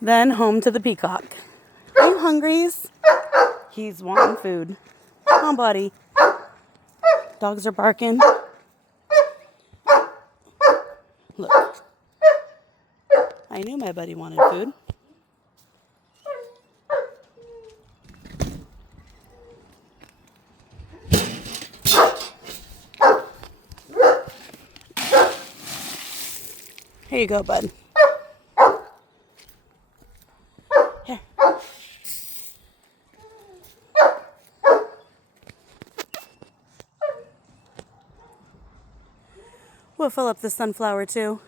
Then home to the peacock. Are you hungry? He's wanting food. Come on, buddy. Dogs are barking. Look. I knew my buddy wanted food. Here you go, bud. Here. We'll fill up the sunflower too.